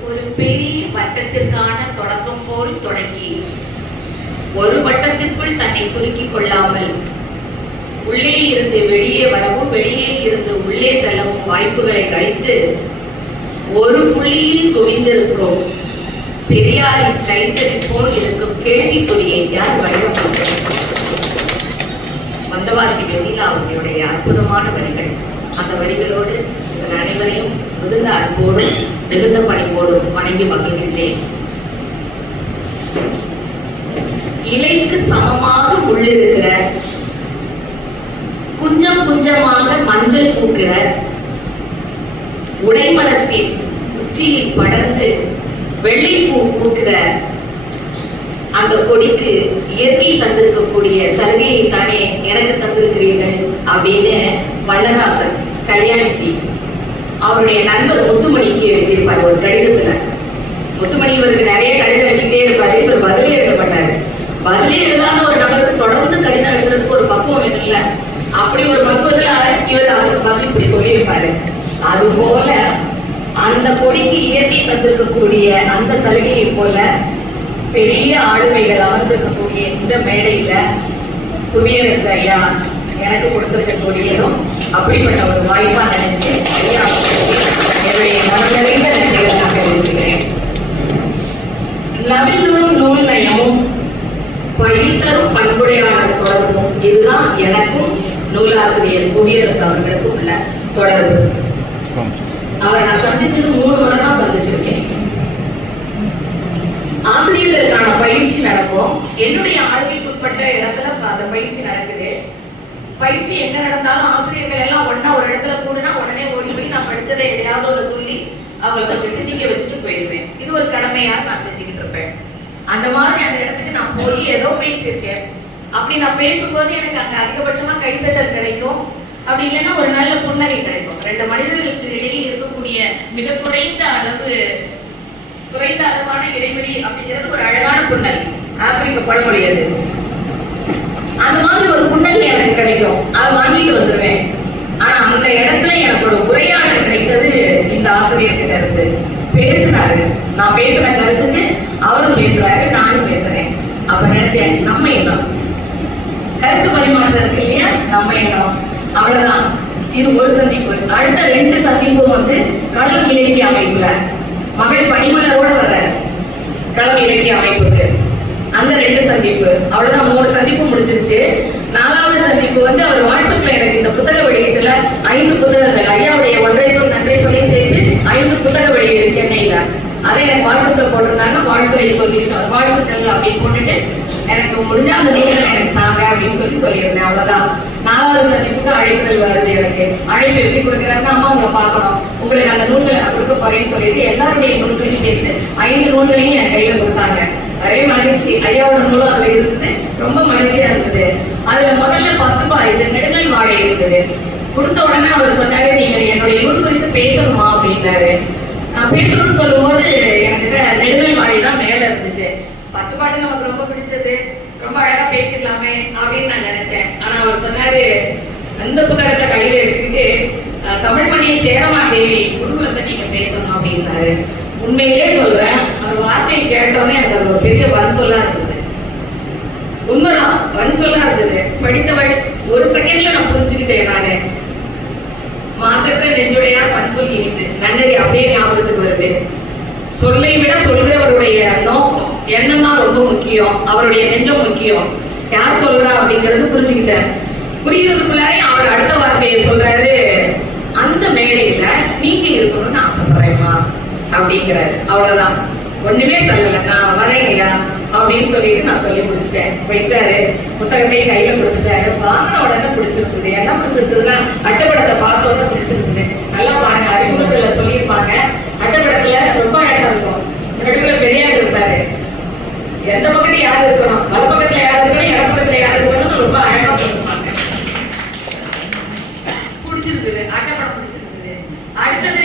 ஒரு பெரிய வட்டத்திற்கான தொடக்கம் போல் தொடங்கி ஒரு வட்டத்திற்குள் தன்னை சுருக்கிக் கொள்ளாமல் உள்ளே இருந்து வெளியே வரவும் வெளியே இருந்து உள்ளே செல்லவும் வாய்ப்புகளை அளித்து ஒரு புள்ளியில் குவிந்திருக்கும் பெரியாரின் கைத்தறி போல் இருக்கும் கேள்விக்குறியை யார் வழிவகுக்கிறார் வந்தவாசி வெளியில் அவர்களுடைய அற்புதமான வரிகள் அந்த வரிகளோடு உங்கள் அனைவரையும் மிகுந்த அன்போடும் மிகுந்த பணிவோடும் வணங்கி மகிழ்கின்றேன். இலைக்கு சமமாக உள்ளிருக்கிற குஞ்சம் குஞ்சமாக மஞ்சள் பூக்கிற உடைமரத்தின் உச்சியில் படர்ந்து வெள்ளை பூ பூக்கிற அந்த கொடிக்கு இயற்கை தந்திருக்கக்கூடிய சலுகையை தானே எனக்கு தந்திருக்கிறீர்கள் அப்படின்னு வண்ணதாசன் கல்யாணிசி அவருடைய நண்பர் முத்துமணிக்கு எழுதியிருப்பார் ஒரு கடிதத்துல. முத்துமணி இவருக்கு நிறைய கடிதம் எழுதிட்டே இருப்பாரு. இவர் பதிலே எழுத மாட்டாரு. பதிலே எழுதாத ஒரு நபருக்கு தொடர்ந்து கடிதம் எழுதுறதுக்கு ஒரு பக்குவம் இல்லைல்ல அப்படி ஒரு பக்குவத்துல இவர் அவருக்கு பதில் இப்படி சொல்லியிருப்பாரு. அது போல அந்த கொடிக்கு இயற்கை தந்திருக்கக்கூடிய அந்த சலுகையை போல பெரிய ஆளுமைகள் அமர்ந்திருக்கக்கூடிய இந்த மேடையில குடியரசு ஐயா எனக்கு கொடுத்திருக்கக்கூடியதும் அப்படிப்பட்ட ஒரு வாய்ப்பா நினைச்சு ஐயா என்னுடைய மனநிறைந்த நன்றிகளை நான் தெரிவிச்சுக்கிறேன். நவில்தோறும் நூல் நயமும் பயில் தரும் பண்புடையாளர் தொடர்பும் இதுதான் எனக்கும் நூலாசிரியர் குடியரசு அவர்களுக்கும் உள்ள தொடர்பு. அவரை நான் சந்திச்சது மூணு முறை தான் சந்திச்சிருக்கேன். ஆசிரியர்களுக்கான பயிற்சி நடக்கும். என்னுடைய ஆளுகைக்குட்பட்ட இடத்துல அந்த பயிற்சி நடக்குது. பயிற்சி எங்க நடந்தாலும் ஆசிரியர்கள் எல்லாம் ஒன்னா ஒரு இடத்துல கூடுனா உடனே ஓடி போய் நான் படிச்சதை எதையாவது ஒண்ணு சொல்லி அவங்களை கொஞ்சம் சிந்திக்க வச்சுட்டு போயிடுவேன் இது ஒரு கடமையா நான் செஞ்சுக்கிட்டு இருப்பேன். அந்த மாதிரி அந்த இடத்துக்கு நான் போய் ஏதோ பேசியிருக்கேன். அப்படி நான் பேசும்போது எனக்கு அங்க அதிகபட்சமா கைத்தட்டல் கிடைக்கும். அப்படி இல்லைன்னா ஒரு நல்ல புன்னகை கிடைக்கும். ரெண்டு மனிதர்களுக்கு இடையே இருக்கக்கூடிய மிக குறைந்த அளவு குறைந்த அளவான இடைவெளி அப்படிங்கிறது ஒரு அழகான புன்னகை. ஆப்பிரிக்க பழமொழி அது. அந்த மாதிரி ஒரு புன்னகை எனக்கு கிடைக்கும். அதை வாங்கிட்டு வந்துருவேன். ஆனா அந்த இடத்துல எனக்கு ஒரு உரையாடல் கிடைத்தது இந்த ஆசிரியர் கிட்ட இருந்து. பேசினாரு. நான் பேசின கருத்துக்கு அவரும் பேசுறாரு நானும் பேசுறேன். அப்ப நினைச்சேன் நம்ம எண்ணம் கருத்து பரிமாற்றம் இருக்கு இல்லையா? நம்ம எல்லாம். அவ்வளவுதான். இது ஒரு சந்திப்பு. அடுத்த ரெண்டு சந்திப்பும் வந்து களம் இலக்கிய அமைப்புல. மகள் பனிமலரோட வர்ற களம் இலக்கிய அமைப்புக்கு. அந்த ரெண்டு சந்திப்பு. அவ்வளவுதான் மூணு சந்திப்பு முடிஞ்சிருச்சு. நாலாவது சந்திப்பு வந்து அவர் வாட்ஸ்அப்ல எனக்கு இந்த புத்தக வெளியீட்டுல ஐந்து புத்தகங்கள் ஐயாவுடைய ஒன்றை சொல் நன்றை சொல்லி சேர்த்து ஐந்து புத்தக வெளியீடு சென்னையில. அதை எனக்கு வாட்ஸ்அப்ல போட்டிருந்தாங்க வாழ்த்துறை சொல்லியிருந்தார் வாழ்த்துக்கள் அப்படின்னு போட்டுட்டு எனக்கு முடிஞ்ச அந்த நூல்களை எனக்கு தாங்க அப்படின்னு சொல்லி சொல்லியிருந்தேன். அவ்வளவுதான். ஆறாவது சந்திப்புக்கு அழைப்புகள் வருது எனக்கு. அழைப்பு எப்படி கொடுக்குறாருன்னா அம்மா உங்களை பார்க்கணும். உங்களுக்கு அந்த நூல்களை நான் கொடுக்க போறேன்னு சொல்லிட்டு எல்லாருடைய நூல்களையும் சேர்த்து ஐந்து நூல்களையும் என் கையில கொடுத்தாங்க. நிறைய மகிழ்ச்சி. ஐயாவோட நூலும் அதுல இருந்தது ரொம்ப மகிழ்ச்சியா இருந்தது. அதுல முதல்ல பத்து பா இது நெடுதல் வாடை இருந்தது கொடுத்த உடனே அவர் சொன்னாரு நீங்க என்னுடைய நூல் குறித்து பேசணுமா? அப்படின்னாரு. நான் பேசணும்னு சொல்லும்போது என்கிட்ட நெடுதல் வாடை தான் மேல இருந்துச்சு. பத்து பாட்டு நமக்கு ரொம்ப பிடிச்சது. ரொம்ப அழகா பேசிடலாமே அப்படின்னு நான் நினைச்சேன். ஆனா அவர் சொன்னாரு அந்த புத்தகத்தை கையில எடுத்துக்கிட்டு தமிழ்மணியில் தமிழ் மணியை சேரமா தேவி குடும்பத்தை நீங்க பேசணும் அப்படின்னாரு. உண்மையிலே சொல்றேன் அவர் வார்த்தையை கேட்டோன்னே எனக்கு அது ஒரு பெரிய வன் சொல்லா இருந்தது. உண்மைதான் வன் சொல்லா இருந்தது. படித்தவள் ஒரு செகண்ட்ல நான் புரிஞ்சுக்கிட்டேன் நானு. மாசத்துல நெஞ்சுடையார் பண் சொல் நன்னறி அப்படியே ஞாபகத்துக்கு வருது. சொல்லை விட சொல்கிறவருடைய நோக்கம் எண்ணம் தான் ரொம்ப முக்கியம்? அவருடைய நெஞ்சம் முக்கியம். யார் சொல்றா அப்படிங்கறது புரிஞ்சுக்கிட்டேன். புரியறதுக்குள்ளாரே அவர் அடுத்த வார்த்தையை சொல்றாரு அந்த மேடையில நீங்க இருக்கணும்னு ஆசைப்படுறேம்மா அப்படிங்கிறாரு. அவ்வளவுதான். ஒண்ணுமே சொல்லல. நான் வரேங்கய்யா அப்படின்னு சொல்லிட்டு நான் சொல்லி முடிச்சிட்டேன். போயிட்டாரு. புத்தகத்தையும் கையில கொடுத்துட்டாரு. வாங்கின உடனே பிடிச்சிருந்தது. என்ன பிடிச்சிருந்ததுன்னா அட்டப்படத்தை பார்த்த உடனே பிடிச்சிருந்தது. நல்லா பாருங்க அறிமுகத்துல சொல்லியிருப்பாங்க. அட்டப்படத்துல ரொம்ப அழகா இருக்கும். நடுவில் பெரியார் இருப்பாரு. எந்த பக்கத்து யார் இருக்கணும்? வலப்பக்கத்து ரொம்ப பிடிச்சிருந்தது பிடிச்சிருந்தது அடுத்தது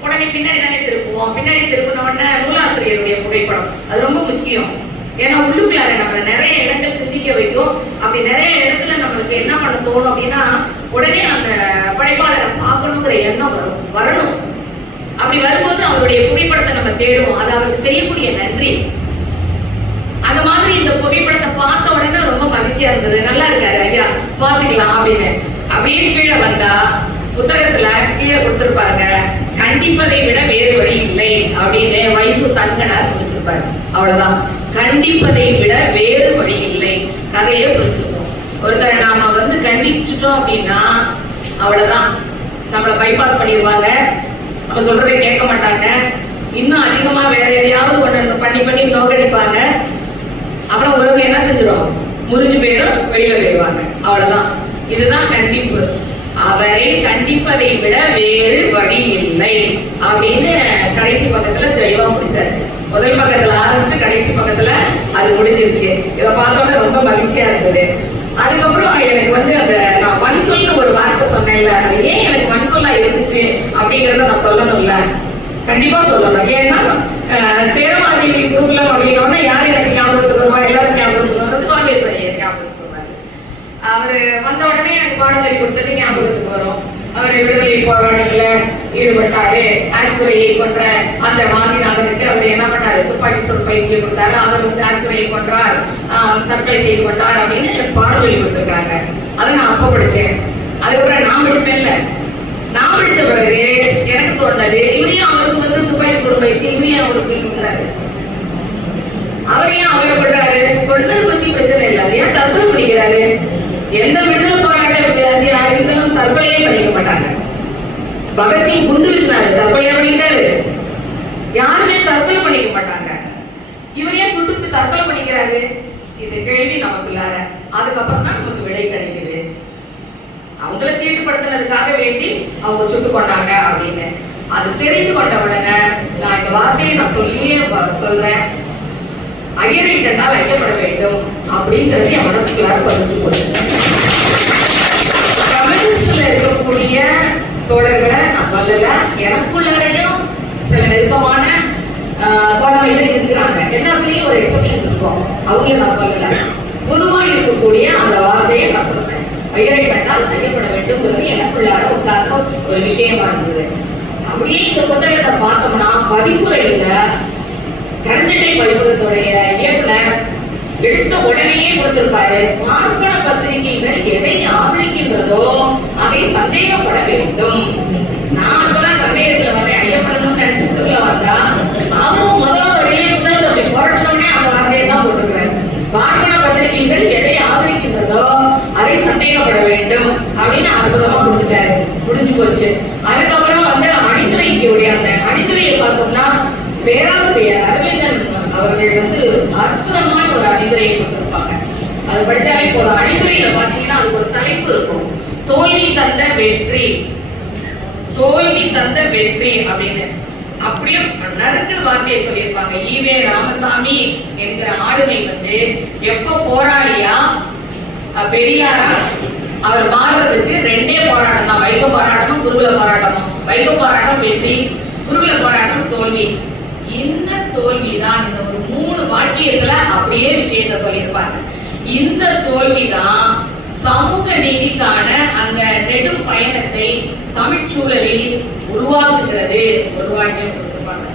உடனே பின்னாடி தானே திருப்புவோம். பின்னாடி திருப்பின உடனே நூலாசிரியருடைய புகைப்படம். அது ரொம்ப முக்கியம். ஏன்னா உள்ளுக்குள்ளார நம்மள நிறைய இடங்கள் சிந்திக்க வைக்கும். அப்படி நிறைய இடத்துல நம்மளுக்கு என்ன பண்ண தோணும் அப்படின்னா உடனே அந்த படைப்பாளரை பார்க்கணுங்கிற எண்ணம் வரும். வரணும். அப்படி வரும்போது அவருடைய புகைப்படத்தை நம்ம தேடுவோம். அது அவருக்கு செய்யக்கூடிய நன்றி. அந்த மாதிரி இந்த புகைப்படத்தை மகிழ்ச்சியா இருந்தது. நல்லா இருக்காரு ஐயா. பாத்துக்கலாம் அப்படின்னு. அப்படியே கீழே வந்தா புத்தகத்துல கீழே கொடுத்திருப்பாங்க கண்டிப்பதை விட வேறு வழி இல்லை அப்படின்னு வயசு சங்கனார் முடிச்சிருப்பாரு அவ்வளவுதான். கண்டிப்பதை விட வேறு வழி இல்லை கதையே புரிஞ்சிருக்கும். ஒருத்தரை நாம வந்து கண்டிச்சிட்டோம் அப்படின்னா அவ்வளவுதான். நம்மளை பைபாஸ் பண்ணிடுவாங்க நம்ம சொல்றதை கேட்க மாட்டாங்க. இன்னும் அதிகமா வேற எதையாவது ஒன்று பண்ணி பண்ணி நோக்கடிப்பாங்க. அப்புறம் உறவு என்ன செஞ்சிடும் முறிஞ்சு போயிடும் வெளியில போயிடுவாங்க. அவ்வளவுதான். இதுதான் கண்டிப்பு. அவரை கண்டிப்பதை விட வேறு வழி இல்லை. அப்படின்னு கடைசி பக்கத்துல தெளிவா முடிச்சாச்சு. முதல் பக்கத்துல ஆரம்பிச்சு கடைசி பக்கத்துல அது முடிஞ்சிருச்சு. இதை பார்த்தோன்னே ரொம்ப மகிழ்ச்சியா இருந்தது. அதுக்கப்புறம் எனக்கு வந்து அந்த நான் மண் சொல்னு ஒரு வார்த்தை சொன்னேன்ல அது ஏன் எனக்கு மண் சொல்லா இருந்துச்சு அப்படிங்கறத நான் சொல்லணும்ல. கண்டிப்பா சொல்லணும். ஏன்னா அஹ், சேரமாதேவி குருகுலம் அப்படின்னோடனே யார் எனக்கு ஞாபகத்துக்கு வருவா எல்லாரும் ஞாபகத்துக்கு வர்றது வாகேஸ்வரி ஞாபகத்துக்கு வருவாரு அவரு வந்த உடனே எனக்கு பாடம் சொல்லி கொடுத்தது ஞாபகத்துக்கு வரும் அவர் விடுதலை போராட்டத்துல கொடுத்தாரு. ஆஷ்துரையை கொன்ற அந்த வாந்திநாதனுக்கு அவர் என்ன பண்ணாரு? துப்பாக்கி சூடு பயிற்சியை கொடுத்தாரு. அவர் வந்து ஆஷ்துரையை கொன்றார். ஆஹ், தற்கொலை செய்து கொண்டார் அப்படின்னு எனக்கு பாடம் சொல்லி கொடுத்துருக்காங்க. அதை நான் அப்ப படிச்சேன். அதுக்கப்புறம் நான் படிப்பேன்ல. நான் படிச்ச பிறகு எனக்கு தோணுது இவரையும் அவருக்கு வந்து துப்பாக்கி சூடு பயிற்சி இவரையும் அவருக்கு சொல்லி அவரையும் அவர் கொள்றாரு கொண்டது பத்தி பிரச்சனை இல்லை. அது ஏன் தற்கொலை பண்ணிக்கிறாரு? எந்த விடுதலை போராட்ட தியாகிகளும் தற்கொலையே பண்ணிக்க மாட்டாங்க. பகத்சிங் குண்டு வீசுறாரு. தற்கொலை பண்ணிக்கிட்டாரு. யாருமே தற்கொலை பண்ணிக்க மாட்டாங்க. இவர் ஏன் சுட்டுட்டு தற்கொலை பண்ணிக்கிறாரு. இது கேள்வி நமக்குள்ளார. அதுக்கப்புறம் தான் நமக்கு விடை கிடைக்குது. அவங்கள தீட்டுப்படுத்தினதுக்காக வேண்டி அவங்க சுட்டு கொண்டாங்க அப்படின்னு. அது தெரிந்து கொண்ட உடனே நான் இந்த வார்த்தையை நான் சொல்லியே சொல்றேன். ஐயரை கண்டால் ஐயப்பட வேண்டும் அப்படிங்கிறது என் மனசுக்குள்ளார பதிஞ்சு போச்சு. கம்யூனிஸ்ட்ல இருக்கக்கூடிய தோழர்களை நான் சொல்லல. எனக்குள்ளாரையும் சில நெருக்கமான தோழமைகள் இருக்கிறாங்க. எல்லாத்துலயும் ஒரு எக்ஸப்ஷன் இருக்கும். அவங்கள நான் சொல்லல. பொதுவாக இருக்கக்கூடிய அந்த வார்த்தையை நான் சொல்றேன். ஐயரை கண்டால் ஐயப்பட வேண்டும்ங்கிறது எனக்குள்ளார உட்கார்ந்த ஒரு விஷயமா இருந்தது. அப்படியே இந்த புத்தகத்தை பார்த்தோம்னா பதிப்புரையில கரஞ்சட்டை பதிப்பகத்துடைய இயக்குனர் எடுத்த உடனேயே கொடுத்திருப்பாரு. பார்ப்பன பத்திரிகைகள் எதை ஆதரிக்கின்றதோ அதை சந்தேகப்பட வேண்டும். நான் கூட சந்தேகத்துல வந்தேன். ஐயப்படணும்னு நினைச்சு கொடுக்கல வந்தா அவரும் முதல் வரையே புத்தகத்தை அப்படி புரட்டணும்னே அந்த வார்த்தையை தான் போட்டிருக்கிறார். பார்ப்பன பத்திரிகைகள் எதை ஆதரிக்கின்றதோ அதை சந்தேகப்பட வேண்டும் அப்படின்னு அற்புதமா கொடுத்துட்டாரு. முடிஞ்சு போச்சு. அதுக்கப்புறம் வந்து அணிந்துரைக்குடைய அந்த அணிந்துரையை பார்த்தோம்னா பேராசிரியர் அரவிந்தன் அவர்கள் வந்து அற்புதமான அணிந்துரையை கொடுத்துருப்பாங்க அது படிச்சாலே போதும். அணிந்துரையில பாத்தீங்கன்னா அதுக்கு ஒரு தலைப்பு இருக்கும். தோல்வி தந்த வெற்றி. தோல்வி தந்த வெற்றி அப்படின்னு. அப்படியே நறுக்கு வார்த்தையை சொல்லியிருப்பாங்க. ஈவே ராமசாமி என்கிற ஆளுமை வந்து எப்ப போராளியா? பெரியாரா? அவர் மாறுறதுக்கு ரெண்டே போராட்டம் தான். வைக போராட்டமும் குருகுல போராட்டமும். வைக போராட்டம் வெற்றி குருகுல போராட்டம் தோல்வி. இந்த தோல்வி தான் இந்த வாக்கியத்துல அப்படியே விஷயத்த சொல்லியிருப்பாங்க. இந்த தோல்விதான் சமூக நீதிக்கான அந்த நெடும் பயணத்தை தமிழ்ச்சூழலில் உருவாக்குகிறது. ஒரு வாக்கியம் கொடுத்திருப்பாங்க.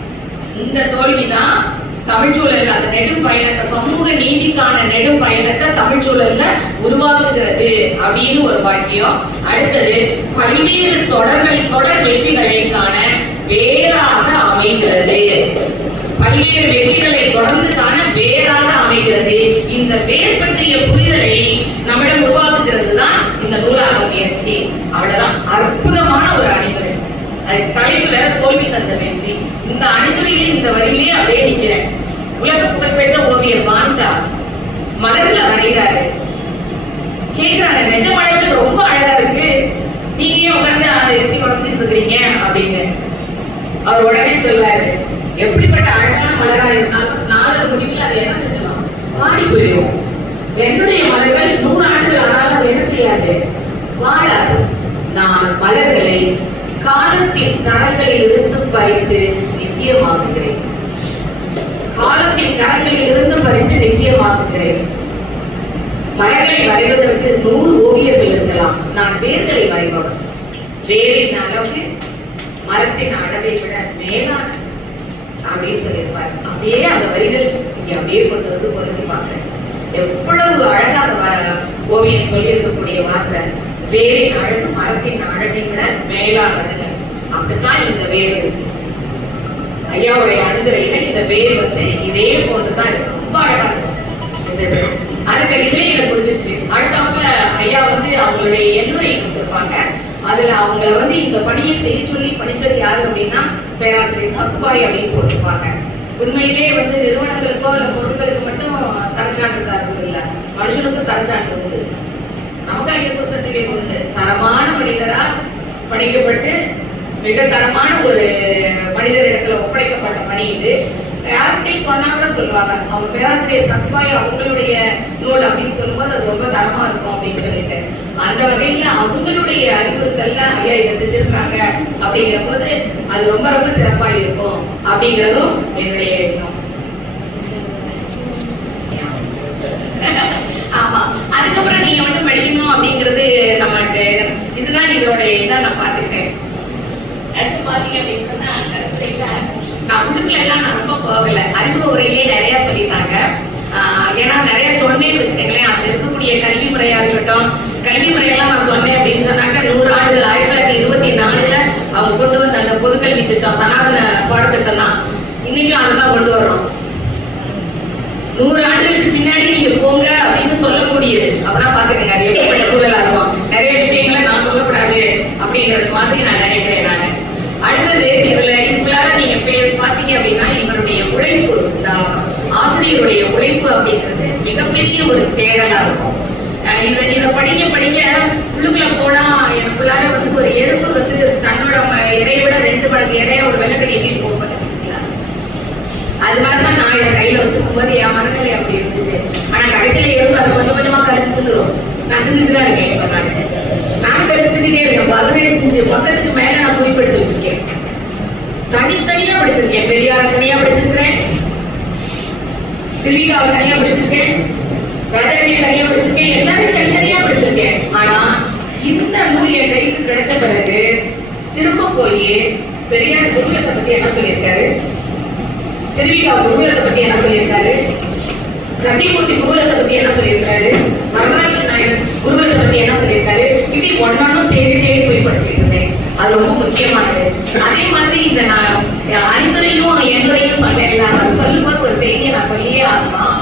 இந்த தோல்விதான் தமிழ்ச்சூழல் அந்த நெடும் பயணத்தை சமூக நீதிக்கான நெடும் பயணத்தை தமிழ்ச்சூழல்ல உருவாக்குகிறது அப்படின்னு ஒரு வாக்கியம் அடுத்தது பல்வேறு தொடர்கள் தொடர் வெற்றிகளை காண வேறாக அமைகிறது. பல்வேறு வெற்றிகளை தொடர்ந்து காண வேறாக அமைகிறது. இந்த வேர் பற்றிய புரிதலை நம்மிடம் உருவாக்குகிறது தான் இந்த நூலாக முயற்சி. அவ்வளவுதான். அற்புதமான ஒரு அணிதுரை அது தலைப்பு வேற தோல்வி தந்த வெற்றி. இந்த அணிதுரையிலே இந்த வரியிலேயே அப்படியே நிக்கிறேன் உலக புகழ்பெற்ற ஓவியர் வான்கா. மலர்ல வரைகிறாரு கேட்கிறாங்க நிஜ மலர்கள் ரொம்ப அழகா இருக்கு. நீங்க ஏன் உட்காந்து அதை எப்படி உடஞ்சிட்டு இருக்கிறீங்க? அப்படின்னு. அவர் உடனே சொல்வாரு எப்படிப்பட்ட அழகான மலரா இருந்தாலும் நாலு முடிவில் அதை என்ன செஞ்சிடும் வாடி போயிடும் என்னுடைய மலர்கள் நூறு ஆண்டுகள் ஆனாலும் அது என்ன செய்யாது? வாடாது. நான் மலர்களை காலத்தின் கரங்களில் இருந்து பறித்து நித்தியமாக்குகிறேன். காலத்தின் கரங்களில் இருந்து பறித்து நித்தியமாக்குகிறேன். மரங்களை வரைவதற்கு நூறு ஓவியர்கள் இருக்கலாம். நான் வேர்களை வரைபவன் வேரின் அளவு மரத்தின் அழகை விட மேலானது அப்படின்னு சொல்லியிருப்பார். அப்படியே அந்த வரிகள் இங்க அப்படியே கொண்டு வந்து பொருத்தி பார்க்கறேன் எவ்வளவு அழகாக அந்த வ- ஓவியம் சொல்லியிருக்கக்கூடிய வார்த்தை. வேரின் அழகு மரத்தின் அழகை விட மேலானதுன்னு அப்படித்தான் இந்த வேர் இருக்கு. ஐயாவுடைய அணுகுறையில இந்த வேர் வந்து இதே போன்றுதான் இருக்கு. ரொம்ப அழகா இருக்கு. இந்த அதுக்கு இதுவே எனக்கு புரிஞ்சிருச்சு அடுத்தாப்புல ஐயா வந்து அவங்களுடைய எண்ணுரை கொடுத்துருப்பாங்க. அதுல அவங்கள வந்து இந்த பணியை செய்ய சொல்லி பணித்தது யாரு அப்படின்னா பேராசிரியர் சஃபாய் அப்படின்னு போட்டிருப்பாங்க. உண்மையிலே வந்து நிறுவனங்களுக்கோ இல்ல பொருட்களுக்கு மட்டும் தரச்சான்றிதழ் இல்ல. மனுஷனுக்கும் தரச்சான்று உண்டு. நமக்கு ஐஎஸ்ஓ சர்டிபிகேட் உண்டு. தரமான மனிதரா பணிக்கப்பட்டு மிக தரமான ஒரு மனிதர் இடத்துல ஒப்படைக்கப்பட்ட பணி இது. யார்கிட்டையும் சொன்னா கூட சொல்லுவாங்க. அவங்க பேராசிரியர் சத்பாய் அவங்களுடைய நூல் அப்படின்னு சொல்லும்போது அது ரொம்ப தரமா இருக்கும் அப்படின்னு சொல்லி. அந்த வகையில அவங்களுடைய அறிவுறுத்தல்ல ஐயா இதை செஞ்சிருக்காங்க அப்படிங்கிற போது அது ரொம்ப ரொம்ப சிறப்பா இருக்கும் அப்படிங்கிறதும் என்னுடைய எண்ணம். ஆமா. அதுக்கப்புறம் நீங்க வந்து படிக்கணும் அப்படிங்கிறது நமக்கு இதுதான் இதோட இதை நான் பார்த்துக்கிட்டேன். அடுத்து பாத்தீங்க அப்படின்னு சொன்னா நான் உள்ளுக்குள்ள எல்லாம் நான் ரொம்ப போகல. அறிமுக உரையிலே நிறைய சொல்லிட்டாங்க ஏன்னா நிறைய சொன்னேன்னு வச்சுக்கோங்களேன். அதுல இருக்கக்கூடிய கல்வி முறையா இருக்கட்டும் கல்வி முறையெல்லாம் நான் சொன்னேன் அப்படின்னு சொன்னாக்க நூறு ஆண்டுகள் ஆயிரத்தி தொள்ளாயிரத்தி இருபத்தி நாலுல அவங்க கொண்டு வந்த அந்த பொதுக்கல்வி திட்டம் சனாதன பாடத்திட்டம் தான். இன்னைக்கும் அதைதான் கொண்டு வர்றோம். நூறு ஆண்டுகளுக்கு பின்னாடி நீங்க போங்க அப்படின்னு சொல்லக்கூடியது. அப்படின்னா பாத்துக்கங்க அது எப்படிப்பட்ட சூழலா இருக்கும். நிறைய விஷயங்களை நான் சொல்லக்கூடாது அப்படிங்கிறது மாதிரி நான் நினைக்கிறேன் நானு. அடுத்தது இதுல இதுக்குள்ளார நீங்க பேர் பார்த்தீங்க அப்படின்னா இவருடைய உழைப்பு இந்த ஆசிரியருடைய உழைப்பு அப்படிங்கிறது மிகப்பெரிய ஒரு தேடலா இருக்கும். இதை இதை படிக்க படிக்க உள்ளுக்குள்ள போனா எனக்குள்ளார வந்து ஒரு எறும்பு வந்து தன்னோட ம- விட ரெண்டு மடங்கு இடைய ஒரு வெள்ளக்கடி போகும்போது அது மாதிரி தான் நான் இதை கையில வச்சிருக்கும் போது என் மனநிலை அப்படி இருந்துச்சு. ஆனா கடைசியில எறும்பு அதை கொஞ்சம் கொஞ்சமா கரைச்சு தின்னுரும். நான் தின்னுட்டு தான் இருக்கேன் இப்ப நான். நான் கரைச்சு தின்னுட்டே இருக்கேன். பதினெட்டு பக்கத்துக்கு மேல நான் குறிப்பெடுத்து வச்சிருக்கேன். தனித்தனியா படிச்சிருக்கேன். பெரியார தனியா படிச்சிருக்கிறேன். திருவிகாவை தனியா படிச்சிருக்கேன். ராஜாஜி தனியா படிச்சிருக்கேன். எல்லாரையும் தனித்தனியா படிச்சிருக்கேன். ஆனா இந்த நூல் என் கைக்கு கிடைச்ச பிறகு திரும்ப போய் பெரியார் குருகுலத்தை பத்தி என்ன சொல்லியிருக்காரு? திருவிகா குருகுலத்தை பத்தி என்ன சொல்லியிருக்காரு? சத்தியமூர்த்தி குருகுலத்தை பத்தி என்ன சொல்லியிருக்காரு? வரதராஜன் நாயகன் குருகுலத்தை பத்தி என்ன சொல்லியிருக்காரு? இப்படி ஒன்னொன்னும் தேடி தேடி போய் படிச்சிருக்கேன் அது ரொம்ப முக்கியமானது. அதே மாதிரி இந்த நான் அறிவுரையும் எண்ணுரையும் சொன்னேன்ல அது சொல்லும்போது ஒரு செய்தியை நான் சொல்லியே ஆகணும்?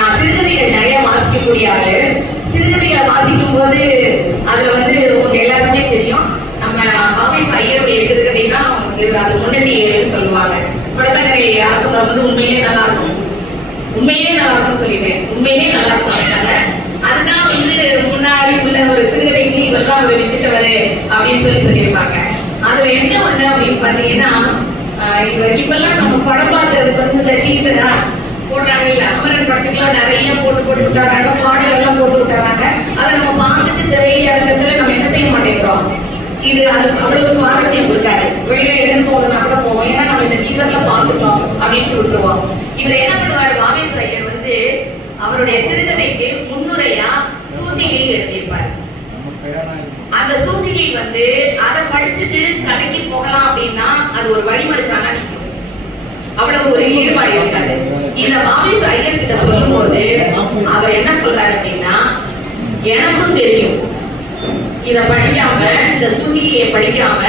நான் சிறுகதைகள் நிறைய வாசிக்கக்கூடிய ஆளு. சிறுகதைகளை வாசிக்கும் போது அதுல வந்து உங்க எல்லாருக்குமே தெரியும். நம்ம காமேஷ் ஐயருடைய சிறுகதை தான் வந்து அது முன்னணி ஏறுன்னு சொல்லுவாங்க. குளத்தக்கரை ஆசிரியர் வந்து உண்மையிலே நல்லா இருக்கும். உண்மையிலே நல்லா இருக்கும்னு சொல்லிட்டேன். உண்மையிலே நல்லா இருக்கும் அதுதான் வந்து முன்னாடி உள்ள ஒரு சிறுகதை இவர் தான் விட்டுட்டவரு அப்படின்னு சொல்லி சொல்லியிருப்பாங்க. அதுல என்ன ஒண்ணு அப்படின்னு பாத்தீங்கன்னா இவர் இப்பெல்லாம் நம்ம படம் பார்க்கறதுக்கு வந்து இந்த டீசரா போடுறாங்க. இல்ல அமரன் படத்துக்குலாம் நிறைய போட்டு போட்டு விட்டாராங்க பாடல் எல்லாம் போட்டு விட்டாங்க. அதை நம்ம பார்த்துட்டு திரையரங்கத்துல நம்ம என்ன செய்ய மாட்டேங்கிறோம்? இது அது அவ்வளவு சுவாரஸ்யம் கொடுக்காது. வெளியில எதுன்னு போகணும்னா கூட போவோம். ஏன்னா நம்ம இந்த டீசர்ல பார்த்துட்டோம் அப்படின்னு விட்டுருவோம் இவர் என்ன பண்ணுவாரு? வாவேஸ் ஐயர் வந்து அவருடைய சிறுகதைக்கு முன்னுரையா சூசிகை எழுதியிருப்பாரு. அந்த சூசிகை வந்து அதை படிச்சுட்டு கடைக்கு போகலாம் அப்படின்னா அது ஒரு வழிமறிச்சானா நிற்கும் அவ்வளவு ஒரு ஈடுபாடு இருக்காது. இந்த வாவேஸ் ஐயர் கிட்ட சொல்லும்போது அவர் என்ன சொல்றாரு அப்படின்னா எனக்கும் தெரியும். இத படிக்காம இந்த சூசிகையை படிக்காம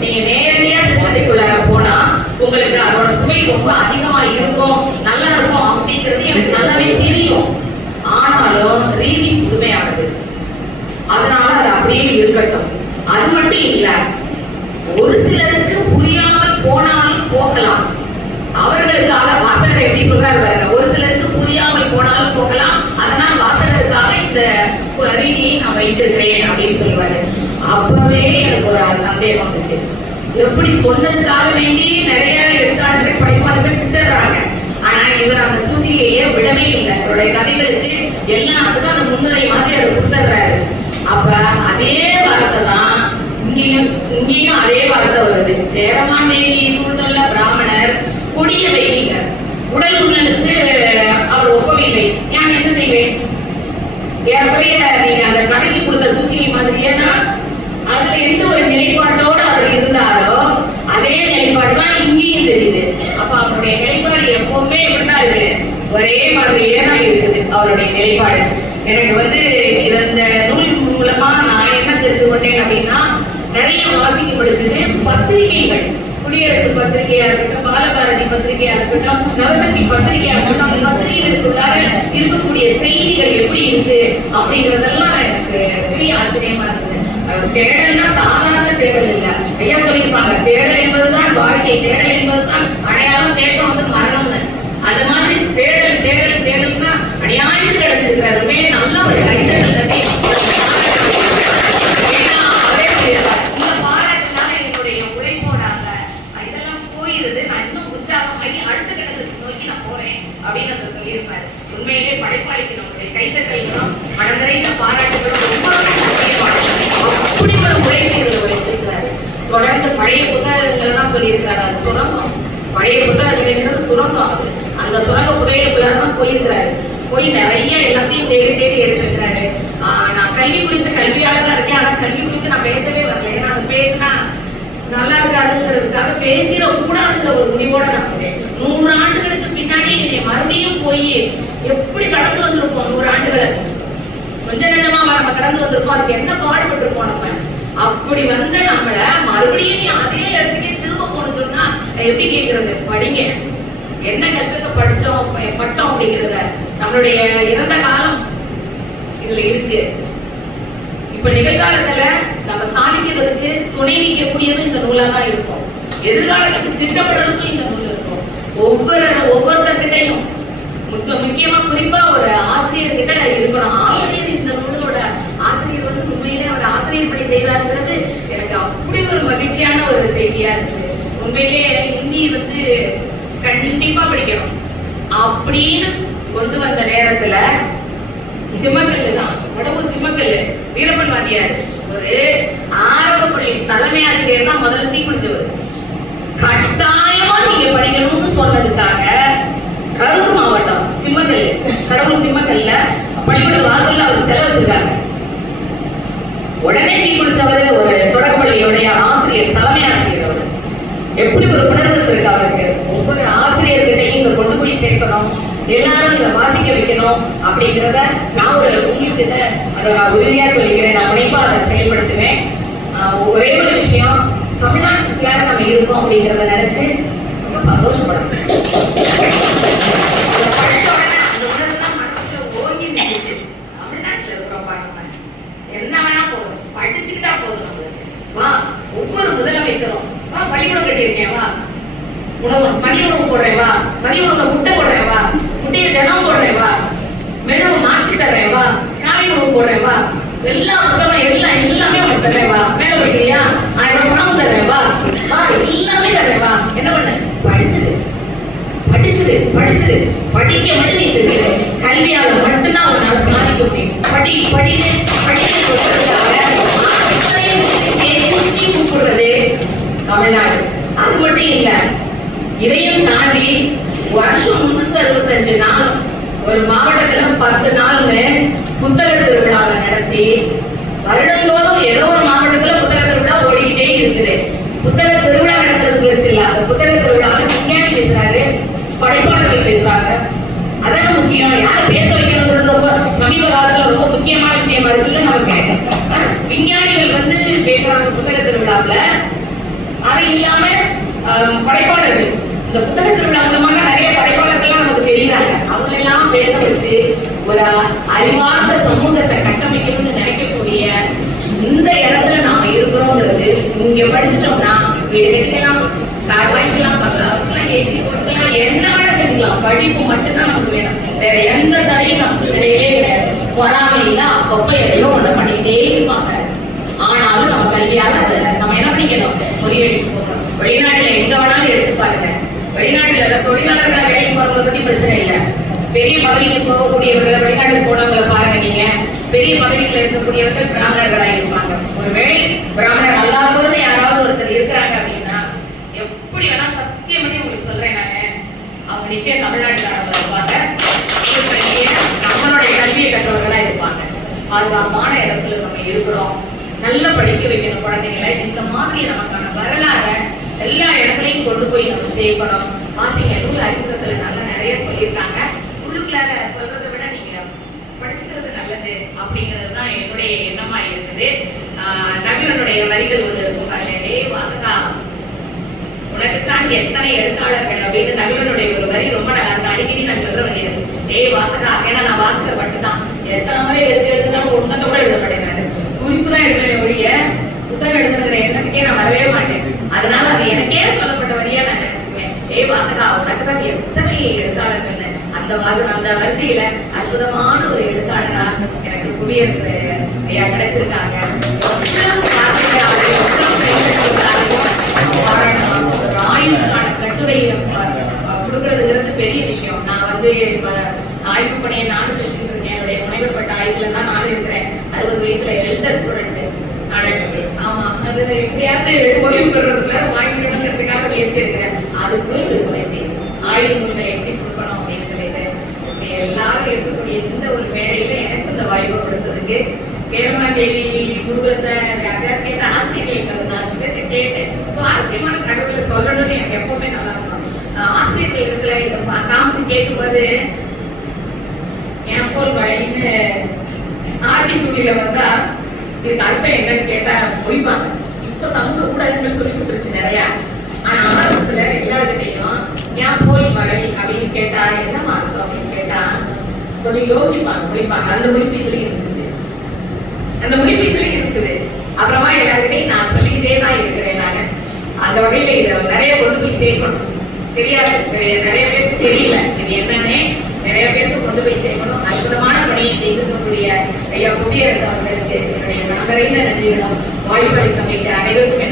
நீங்க நேரடியா சிறுகதைக்குள்ளார போனா உங்களுக்கு அதோட சுவை ரொம்ப அதிகமா இருக்கும் நல்லா இருக்கும் அப்படிங்கிறது எனக்கு நல்லாவே தெரியும். ஆனாலும் ரீதி புதுமையானது அதனால அது அப்படியே இருக்கட்டும். அது மட்டும் இல்ல ஒரு சிலருக்கு புரியாமல் போனாலும் போகலாம். அவர்களுக்காக வாசகர் எப்படி சொல்றாரு பாருங்க ஒரு சிலருக்கு புரியாமல் போனாலும் போகலாம். அதனால் வாசகருக்காக இந்த ரீதியை நான் வைத்திருக்கிறேன் அப்படின்னு சொல்லுவாரு. அப்பவே எனக்கு ஒரு சந்தேகம் வந்துச்சு. எப்படி சொன்னதுக்காக வேண்டி நிறைய எழுத்தாளர்கள் படைப்பாளர்கள் விட்டுறாங்க ஆனா இவர் அந்த சூசிகையே விடவே இல்லை. அவருடைய கதைகளுக்கு எல்லாத்துக்கும் அந்த முன்னுரை மாதிரி அதை கொடுத்துட்றாரு. அப்ப அதே வார்த்தை தான் இங்கேயும் இங்கேயும் அதே வார்த்தை வருது. சேரமாண்டேவி சூழ்ந்துள்ள பிராமணர் கொடிய வைதிகர். உடல் உண்ணலுக்கு அவர் ஒப்பவில்லை ஏன் செய்வேன்? முதலையில நீங்க அந்த கதைக்கு கொடுத்த சுசிலி மாதிரியே தான் அதுல எந்த ஒரு நிலைப்பாட்டோடு அவர் இருந்தாரோ அதே நிலைப்பாடு தான் இங்கேயும் தெரியுது. அப்ப அவருடைய நிலைப்பாடு எப்பவுமே இப்படிதான் இருக்கு ஒரே மாதிரியே தான் இருக்குது அவருடைய நிலைப்பாடு. எனக்கு வந்து இது- இந்த நான் கொண்டேன் அப்படின்னா நிறைய வாசிக்க படிச்சது. பத்திரிகைகள் குடியரசு பத்திரிகையா இருக்கட்டும் பாலபாரதி பத்திரிகையா இருக்கட்டும் நவசக்தி பத்திரிகையா இருக்கட்டும் அந்த பத்திரிகைகளுக்குள்ளார இருக்கக்கூடிய செய்திகள் எப்படி இருக்கு அப்படிங்கறதெல்லாம் எனக்கு பெரிய ஆச்சரியமா இருந்தது. தேடல்னா சாதாரண தேடல் இல்ல. ஐயா சொல்லியிருப்பாங்க தேடல் என்பதுதான் வாழ்க்கை தேடல் என்பதுதான் அடையாளம் தேக்கம் வந்து மரணம்னு. அந்த மாதிரி தேடல் தேடல் தேடல்னா அநியாயத்துக்கு கிடைச்சிருக்கிறாருமே நல்ல ஒரு கைதட்டல் தட்டி ஏன்னா அவரே சொல்லியிருக்கார், "உங்க பாராட்டுனால என்னுடைய உழைப்போட அந்த இதெல்லாம் போயிருது நான் இன்னும் உற்சாகமாகி அடுத்த கட்டத்துக்கு நோக்கி நான் போறேன் அப்படின்னு அவர் சொல்லியிருப்பாரு. உண்மையிலே படைப்பாளிக்கு நம்மளுடைய தான் மனநிறைந்த பாராட்டுகளும் ரொம்ப அப்படி ஒரு உழைப்பு இதுல உழைச்சிருக்கிறாரு தொடர்ந்து பழைய புத்தகங்களை தான் சொல்லியிருக்கிறாரு. அது சுரங்கம். பழைய புத்தகங்கிறது சுரங்கம் அது. அந்த சுரங்க புதையலுக்குள்ளார தான் போயிருக்கிறாரு. போய் நிறைய எல்லாத்தையும் தேடி தேடி எடுத்திருக்கிறாரு. ஆஹ் நான் கல்வி குறித்து கல்வியாளராக இருக்கேன். ஆனா கல்வி குறித்து நான் பேசவே வரல. ஏன்னா அது பேசினா நல்லா இருக்காதுங்கிறதுக்காக பேசிட கூடாதுங்கிற ஒரு முடிவோட நான் வந்தேன். நூறு ஆண்டுகளுக்கு மறுபடியும் போய் எப்படி கடந்து வந்திருப்போம்? நூறு ஆண்டுகளை. கொஞ்ச நெஞ்சமா நம்ம கடந்து வந்திருப்போம். அதுக்கு என்ன பாடுபட்டிருப்போம் நம்ம? அப்படி வந்த நம்மள மறுபடியும் நீ அதே இடத்துக்கே திரும்ப போன்னு சொன்னா எப்படி கேக்குறது? படிங்க. என்ன கஷ்டத்தை படிச்சோம் பட்டோம் அப்படிங்கிறத. நம்மளுடைய இறந்த காலம் இதுல இருக்கு. இப்ப நிகழ்காலத்துல நம்ம சாதிக்கிறதுக்கு துணை நிற்கக்கூடியது இந்த நூலா தான் இருக்கும். எதிர்காலத்துக்கு திட்டப்படுறதுக்கும் இந்த நூல் ஒவ்வொரு ஒவ்வொருத்தர்கிட்டையும் முக்கிய முக்கியமா குறிப்பா ஒரு ஆசிரியர் கிட்ட இருக்கணும். ஆசிரியர் இந்த நூலோட ஆசிரியர் வந்து உண்மையிலே அவர் ஆசிரியர் பணி செய்தாருங்கிறது எனக்கு அப்படி ஒரு மகிழ்ச்சியான ஒரு செய்தியா இருக்குது. உண்மையிலே ஹிந்தி வந்து கண்டிப்பா படிக்கணும். அப்படின்னு கொண்டு வந்த நேரத்துல சிம்மக்கல்லு தான். உடம்பு சிம்மக்கல்லு. வீரப்பன் வாத்தியார். ஒரு ஆரம்ப பள்ளி தலைமை ஆசிரியர் தான் முதல்ல தீ குடிச்சவர் கட்டாயமா படிக்கணும்னு சொன்னதுக்காக கரூர் மாவட்டம் சிம்மக்கல் கடவுள் சிம்மக்கல்ல பள்ளிக்கூட வாசல்ல அவர் செலவு வச்சிருக்காங்க. உடனே தீ குடிச்சவரு ஒரு தொடக்கப்பள்ளியுடைய ஆசிரியர் தலைமை ஆசிரியர் அவர். எப்படி ஒரு உணர்வு இருக்கு அவருக்கு? ஒவ்வொரு ஆசிரியர்கிட்டையும் இதை கொண்டு போய் சேர்க்கணும் எல்லாரும் இதை வாசிக்க வைக்கணும் அப்படிங்கிறத நான் ஒரு உங்ககிட்ட அதை நான் உறுதியா சொல்லிக்கிறேன். நான் முனைப்பா அதை செயல்படுத்துவேன். ஒரே ஒரு விஷயம் தமிழ்நாட்டுக்குள்ள நம்ம இருக்கோம் அப்படிங்கிறத நினைச்சு சந்தோஷப்படணும் படிச்ச உடனே அந்த உணர்வு தான் மனசுக்குள்ள ஓங்கி நின்றுச்சு தமிழ்நாட்டுல என்ன வேணா போதும் படிச்சுக்கிட்டா போதும் நம்மளுக்கு வா ஒவ்வொரு முதலமைச்சரும் வா பள்ளிக்கூடம் கட்டியிருக்கேன் வா உணவு மதிய உணவு போடுறேன் வா மதிய உணவுல முட்டை போடுறேன் வா முட்டையை தினம் போடுறேன் வா மெனுவை மாற்றி தர்றேன் வா காலை உணவு போடுறேன் வா எல்லா புத்தகம் எல்லாம் எல்லாமே உனக்கு தர்றேன் வா மேல படிக்கிறியா ஆயிரம் ரூபாய் பணம் தர்றேன் வா வா எல்லாமே தர்றேன் வா படிச்சது படிச்சது. படிக்க மட்டும் நீ செஞ்சது கல்வியால மட்டும்தான் உன்னால சாதிக்க முடியும். படி படின்னு படிக்க கூப்பிடுறது தமிழ்நாடு. அது மட்டும் இல்ல இதையும் தாண்டி வருஷம் முன்னூத்தி அறுபத்தஞ்சு நாள் ஒரு மாவட்டத்துல பத்து நாள்னு புத்தக திருவிழாவை நடத்தி வருடந்தோறும் ஏதோ ஒரு மாவட்டத்துல புத்தக திருவிழா ஓடிக்கிட்டே இருக்குது. புத்தக திருவிழா நடத்துறது பெருசு இல்ல. அந்த புத்தக திருவிழா பேசுறாங்க. அதான் முக்கியம் யார் பேச வைக்கணுங்கிறது ரொம்ப சமீப காலத்துல ரொம்ப முக்கியமான விஷயமா இருக்குல்ல நமக்கு விஞ்ஞானிகள் வந்து பேசுறாங்க புத்தக திருவிழாவில். அது இல்லாம படைப்பாளர்கள். இந்த புத்தக திருவிழா மூலமாக நிறைய படைப்பாளர்கள்லாம் நமக்கு தெரியுறாங்க. அவங்களெல்லாம் பேச வச்சு ஒரு அறிவார்ந்த சமூகத்தை கட்டமைக்கணும்னு நினைக்கக்கூடிய இந்த இடத்துல நாம இருக்கிறோங்கிறது இங்க படிச்சிட்டோம்னா வீடு கட்டிக்கலாம் கார் வாங்கிக்கலாம் பங்களா வச்சுக்கலாம் ஏசி போட்டுக்கலாம் என்ன வேணா செஞ்சுக்கலாம். படிப்பு மட்டும்தான் நமக்கு வேணும். வேற எந்த தடையும் நமக்கு கிடையவே கிடையாது. பொறாமையில இல்ல அப்பப்ப எதையோ ஒண்ணு பண்ணிக்கிட்டே இருப்பாங்க. ஆனாலும் நம்ம கல்வியால அதை நம்ம என்ன பண்ணிக்கணும்? முறியடிச்சு போகணும். வெளிநாட்டுல எங்க வேணாலும் எடுத்து பாருங்க. வெளிநாட்டுல தொழிலாளர்களை வேலைக்கு போறவங்களை பத்தி பிரச்சனை இல்ல. பெரிய பதவிக்கு போகக்கூடியவர்களை வெளிநாட்டுக்கு போனவங்களை பாருங்க நீங்க. பெரிய பகுதியில் இருக்கக்கூடியவர்கள் பிராமணர்களா இருப்பாங்க. ஒருவேளை பிராமணர் அல்லாதவர்னு யாராவது ஒருத்தர் இருக்கிறாங்க அப்படின்னா எப்படி வேணா சத்தியம் பண்ணி உங்களுக்கு சொல்றேன் நானு. அவங்க நிச்சயம் தமிழ்நாட்டுக்காரங்களா இருப்பாங்க. நம்மளுடைய கல்வியை கற்றவர்களா இருப்பாங்க. பாதுகாப்பான இடத்துல நம்ம இருக்கிறோம். நல்லா படிக்க வைக்கணும் குழந்தைங்களை. இந்த மாதிரி நமக்கான வரலாறை எல்லா இடத்துலையும் கொண்டு போய் நம்ம சேர்க்கணும் வாசிங்க நூல் அறிமுகத்துல நல்லா நிறைய சொல்லியிருக்காங்க. உள்ளுக்குள்ளார சொல்றது விட நீங்க படிச்சுக்கிறது நல்லது அப்படிங்கிறது தான் என்னுடைய எண்ணமா இருக்குது. ஆஹ் வரிகள் ஒண்ணு இருக்கும் ஏ ஏய் வாசகா உனக்குத்தான் எத்தனை எழுத்தாளர்கள்? அப்படின்னு நபிகளுடைய ஒரு வரி ரொம்ப நல்லா இருக்கு அடிக்கடி நான் சொல்ற வரி அது ஏய் வாசகா ஏன்னா நான் வாசகர் மட்டும்தான். எத்தனை முறை எழுதி எழுதுனாலும் ஒன்னத்தை கூட எழுத மாட்டேன் குறிப்பு தான் எழுதுறேன் ஒழிய புத்தகம் எழுதுங்கிற எண்ணத்துக்கே நான் வரவே மாட்டேன். அதனால அது எனக்கே சொல்லப்பட்ட வரியா நான் நினைச்சுக்குவேன். ஏய் வாசகா உனக்கு தான் எத்தனை எழுத்தாளர்கள்? அந்த வகு- அந்த வரிசையில அற்புதமான ஒரு எழுத்தாளரா எனக்கு குடியரசு ஐயா கிடைச்சிருக்காங்க. எவ்வளவு கட்டுரையை கொடுக்கறதுங்கிறது பெரிய விஷயம். நான் வந்து ஆய்வு பணியை நானும் செஞ்சுட்டு இருக்கேன். என்னுடைய முனைவர் பட்ட ஆய்வுல தான் நானும் இருக்கிறேன். அறுபது வயசுல எல்டர் ஸ்டூடெண்ட் ஆனா ஆமா அது எப்படியாவது ஓய்வு பெறுறதுக்குள்ள வாங்கிடணுங்கிறதுக்காக முயற்சி இருக்கிறேன் அதுக்கு துணை செய்யும் ஆய்வு எப்படி கொடுக்கணும் அப்படின்னு சொல்லிட்டு இப்படி எல்லாரும் இருக்கக்கூடிய இந்த ஒரு மேடையில எனக்கு இந்த வாய்ப்பு இருக்கு சேரமா தேவி குருகுலத்தை யாரையாவது ஆசிரியர்கள் நான் கிட்ட கேட்டேன் ஆசிரியமான தகவலை சொல்லணும்னு எனக்கு எப்பவுமே நல்லா இருக்கும் ஆசிரியர்கள் இருக்கிற இதை காமிச்சு கேட்கும்போது என் போல் வழின்னு ஆர்டி ஸ்டுடியோல வந்தா இதுக்கு அர்த்தம் என்னன்னு கேட்டா முடிப்பாங்க இப்ப சமூக ஊடகங்கள் சொல்லி கொடுத்துருச்சு நிறைய ஆனா ஆரம்பத்துல எல்லார்கிட்டையும் ஏன் போல் மழை அப்படின்னு கேட்டா என்ன அர்த்தம் அப்படின்னு கேட்டா கொஞ்சம் யோசிப்பாங்க முடிப்பாங்க அந்த முடிப்பு இதுலயும் இருக்கு அந்த முடிப்பு இதுல இருக்குது. அப்புறமா எல்லாருக்கிட்டையும் நான் சொல்லிக்கிட்டே தான் இருக்கிறேன் நான். அந்த வகையில இதை நிறைய கொண்டு போய் சேர்க்கணும். தெரியாது நிறைய பேருக்கு தெரியல. இது என்னன்னே நிறைய பேருக்கு கொண்டு போய் சேர்க்கணும். அற்புதமான பணியை செய்திருக்கக்கூடிய ஐயா புவியரசு அவர்களுக்கு என்னுடைய மனதிறைந்த நன்றியிடம் வாய்ப்பளித்தமைக்கு அனைவருக்கும்